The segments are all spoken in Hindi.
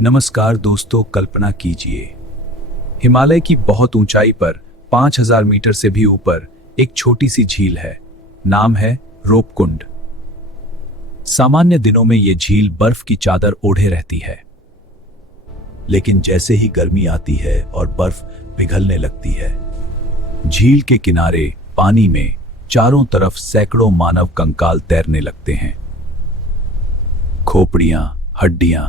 नमस्कार दोस्तों, कल्पना कीजिए हिमालय की बहुत ऊंचाई पर 5000 मीटर से भी ऊपर एक छोटी सी झील है। नाम है रोपकुंड। सामान्य दिनों में यह झील बर्फ की चादर ओढ़े रहती है, लेकिन जैसे ही गर्मी आती है और बर्फ पिघलने लगती है, झील के किनारे पानी में चारों तरफ सैकड़ों मानव कंकाल तैरने लगते हैं। खोपड़ियां, हड्डियां,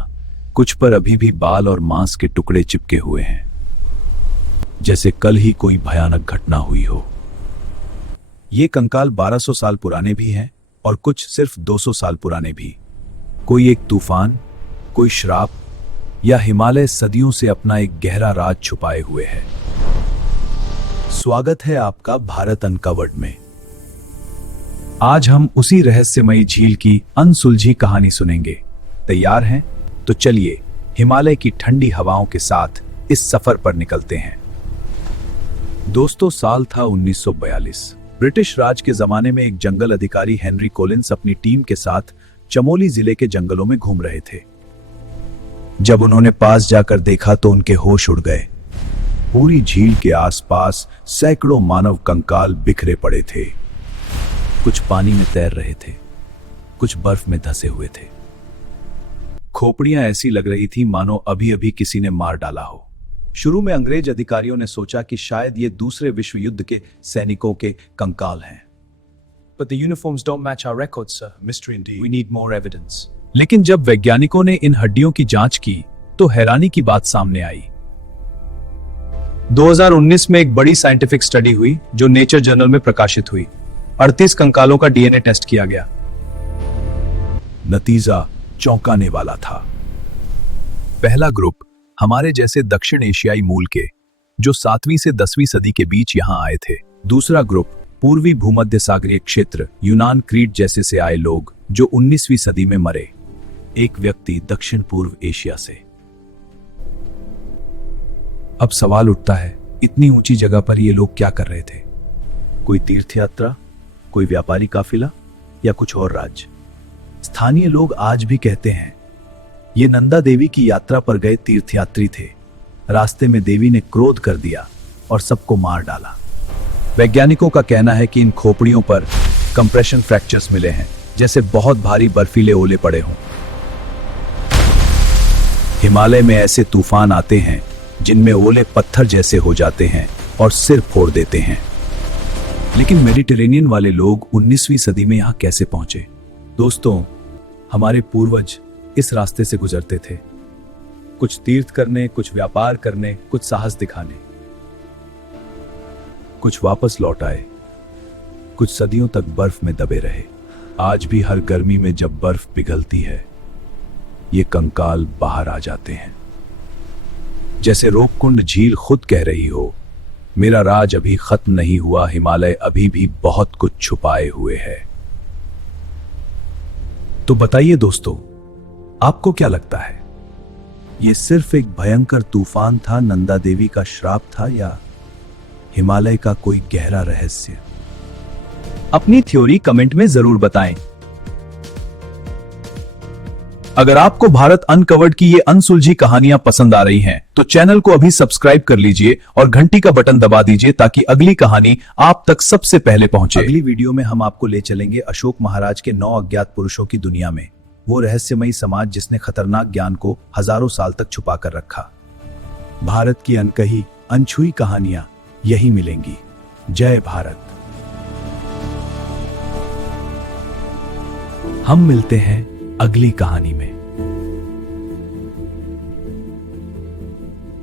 कुछ पर अभी भी बाल और मांस के टुकड़े चिपके हुए हैं, जैसे कल ही कोई भयानक घटना हुई हो। ये कंकाल 1200 साल पुराने भी हैं और कुछ सिर्फ 200 साल पुराने भी। कोई एक तूफान, कोई श्राप, या हिमालय सदियों से अपना एक गहरा राज छुपाए हुए है। स्वागत है आपका भारत अनकवर्ड में। आज हम उसी रहस्यमयी झील की अनसुलझी कहानी सुनेंगे। तैयार हैं? तो चलिए हिमालय की ठंडी हवाओं के साथ इस सफर पर निकलते हैं। दोस्तों, साल था 1942। ब्रिटिश राज के जमाने में एक जंगल अधिकारी हेनरी कोलिंस अपनी टीम के साथ चमोली जिले के जंगलों में घूम रहे थे। जब उन्होंने पास जाकर देखा तो उनके होश उड़ गए। पूरी झील के आसपास सैकड़ों मानव कंकाल बिखरे पड़े थे। कुछ पानी में तैर रहे थे, कुछ बर्फ में धंसे हुए थे। खोपड़ियां ऐसी लग रही थी मानो अभी अभी किसी ने मार डाला हो। शुरू में अंग्रेज अधिकारियों ने सोचा कि शायद ये दूसरे विश्व युद्ध के सैनिकों के कंकाल हैं। But the uniforms don't match our records, sir. Mystery indeed. We need more evidence. लेकिन जब वैज्ञानिकों ने इन हड्डियों की जांच की तो हैरानी की बात सामने आई। 2019 में एक बड़ी साइंटिफिक स्टडी हुई जो नेचर जर्नल में प्रकाशित हुई। 38 कंकालों का डीएनए टेस्ट किया गया। नतीजा चौंकाने वाला था। पहला ग्रुप हमारे जैसे दक्षिण एशियाई मूल के, जो 7वीं से 10वीं सदी के बीच यहां आए थे। दूसरा ग्रुप पूर्वी भूमध्य सागरीय क्षेत्र, यूनान, क्रीट जैसे से आए लोग जो 19वीं सदी में मरे। एक व्यक्ति दक्षिण पूर्व एशिया से। अब सवाल उठता है, इतनी ऊंची जगह पर ये लोग क्या कर रहे थे? कोई तीर्थ यात्रा, कोई व्यापारी काफिला, या कुछ और राज्य? स्थानीय लोग आज भी कहते हैं ये नंदा देवी की यात्रा पर गए तीर्थयात्री थे। रास्ते में देवी ने क्रोध कर दिया और सबको मार डाला। वैज्ञानिकों का कहना है कि इन खोपड़ियों पर कंप्रेशन फ्रैक्चर्स मिले हैं, जैसे बहुत भारी बर्फीले ओले पड़े हों। हिमालय में ऐसे तूफान आते हैं जिनमें ओले पत्थर जैसे हो जाते हैं और सिर फोड़ देते हैं। लेकिन मेडिटेरेनियन वाले लोग 19वीं सदी में यहां कैसे पहुंचे? दोस्तों, हमारे पूर्वज इस रास्ते से गुजरते थे, कुछ तीर्थ करने, कुछ व्यापार करने, कुछ साहस दिखाने। कुछ वापस लौट आए, कुछ सदियों तक बर्फ में दबे रहे। आज भी हर गर्मी में जब बर्फ पिघलती है, ये कंकाल बाहर आ जाते हैं। जैसे रोपकुंड झील खुद कह रही हो, मेरा राज अभी खत्म नहीं हुआ, हिमालय अभी भी बहुत कुछ छुपाए हुए है। तो बताइए दोस्तों, आपको क्या लगता है? यह सिर्फ एक भयंकर तूफान था, नंदा देवी का श्राप था, या हिमालय का कोई गहरा रहस्य? अपनी थ्योरी कमेंट में जरूर बताएं। अगर आपको भारत अनकवर्ड की ये अनसुलझी कहानियां पसंद आ रही हैं, तो चैनल को अभी सब्सक्राइब कर लीजिए और घंटी का बटन दबा दीजिए ताकि अगली कहानी आप तक सबसे पहले पहुंचे। अगली वीडियो में हम आपको ले चलेंगे अशोक महाराज के 9 अज्ञात पुरुषों की दुनिया में, वो रहस्यमयी समाज जिसने खतरनाक ज्ञान को हजारों साल तक छुपा कर रखा। भारत की अनकही, अनछुई कहानियां यही मिलेंगी। जय भारत। हम मिलते हैं अगली कहानी में।